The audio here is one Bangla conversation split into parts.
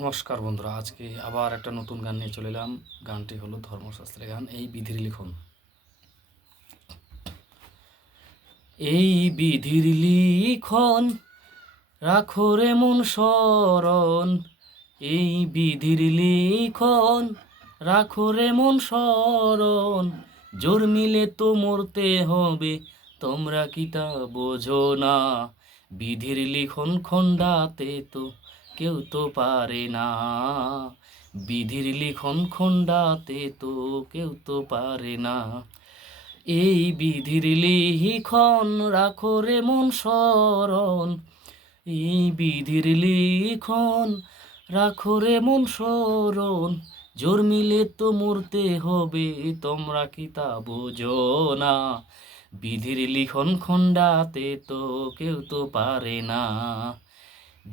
নমস্কার বন্ধুরা, আজকে আবার একটা নতুন গান নিয়ে চলে এলাম। গানটি হলো ধর্মশাস্ত্রের গান, এই বিধির লিখন। এই বিধির লিখন রাখো রে মন শরণ, এই বিধির লিখন রাখো রে মন শরণ। জোর মিলে তো মরতে হবে, তোমরা কি তা বোঝো না? বিধির লিখন খণ্ডাতে তো কেউ তো পারে না, বিধির লিখন খণ্ডাতে তো কেউ তো পারে না। এই বিধির লিখন রাখো রে মন শরণ, এই বিধির লিখন রাখো রে মন শরণ। জোর মিলে তো মরতে হবে, তোমরা কি তা বোঝো না? বিধির লিখন খণ্ডাতে তো কেউ তো পারে না,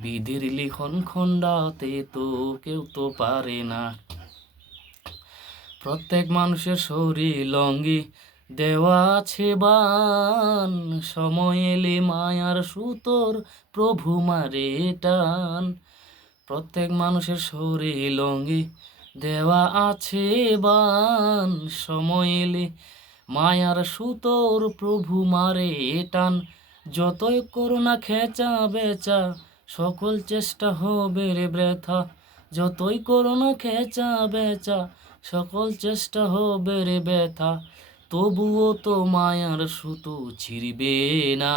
বিধির লিখন খণ্ডাতে তো কেউ তো পারে না। প্রত্যেক মানুষের শরীর অঙ্গে দেওয়া আছে বান, সময় এলে মায়ার সুতোর প্রভু মারে টান। প্রত্যেক মানুষের শরীর অঙ্গে দেওয়া আছে বান, সময় এলে মায়ার সুতোর প্রভু মারে টান। যতই করোনা খেচা বেচা, সকল চেষ্টা হবে রে বৃথা। যতই করোনা খেচা বেচা, সকল চেষ্টা হবে রে ব্যথা। তবুও তো মায়ার সুতো ছিঁড়বে না,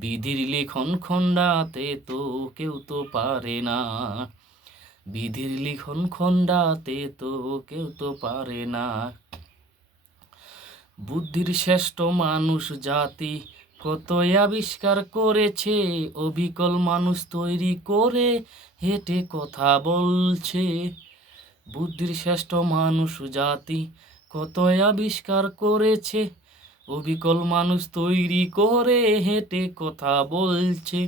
বিধির লিখন খণ্ডাতে তো কেউ তো পারে না, বিধির লিখন খণ্ডাতে তো কেউ তো পারে না। বুদ্ধির শ্রেষ্ঠ মানুষ জাতি কতই আবিষ্কার করেছে, অবিকল মানুষ তৈরি করে হেঁটে কথা বলছে। বুদ্ধির শ্রেষ্ঠ মানুষ জাতি কতই আবিষ্কার করেছে, অবিকল মানুষ তৈরি করে হেঁটে কথা বলছে।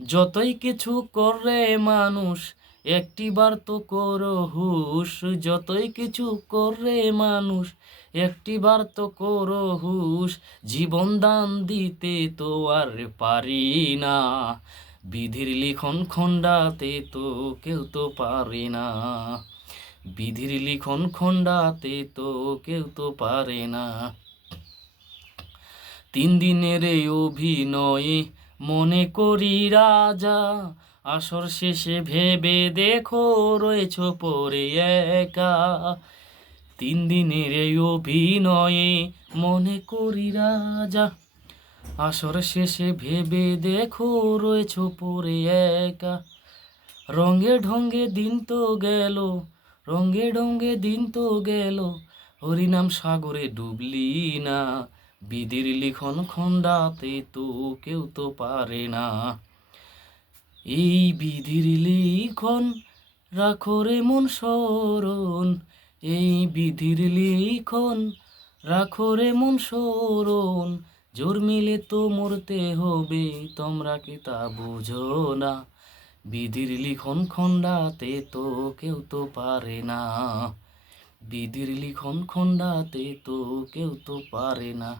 যতই কিছু করে মানুষ একটিবার তো করো হুশ, যতই কিছু করে মানুষ একটিবার তো করো হুশ। জীবন দান দিতে তো আর পারি না, বিধির লিখন খণ্ডাতে তো কেউ তো পারে না, বিধির লিখন খণ্ডাতে তো কেউ তো পারে না। 3 দিনের এই অভিনয়ে মনে করি রাজা, আসর শেষে ভেবে দেখো রয়েছ পড়ে একা। 3 দিনের এই অভিনয়ে মনে করি রাজা, আসর শেষে ভেবে দেখো রয়েছ পড়ে একা। রঙে ঢঙ্গে দিন তো গেল, রঙে ঢঙ্গে দিন তো গেল, হরিনাম সাগরে ডুবলি না। বিধির লিখন খণ্ডাতে তো কেউ তো পারে না, এই বিধির লিখন রাখো রে মন শরণ, এই বিধির লিখন রাখো রে মন শরণ। জোর মিলে তো মরতে হবে, তোমরা কি তা বুঝো না? বিধির লিখন খণ্ডাতে তো কেউ তো পারে না, বিধির লিখন খণ্ডাতে তো কেউ তো পারে না।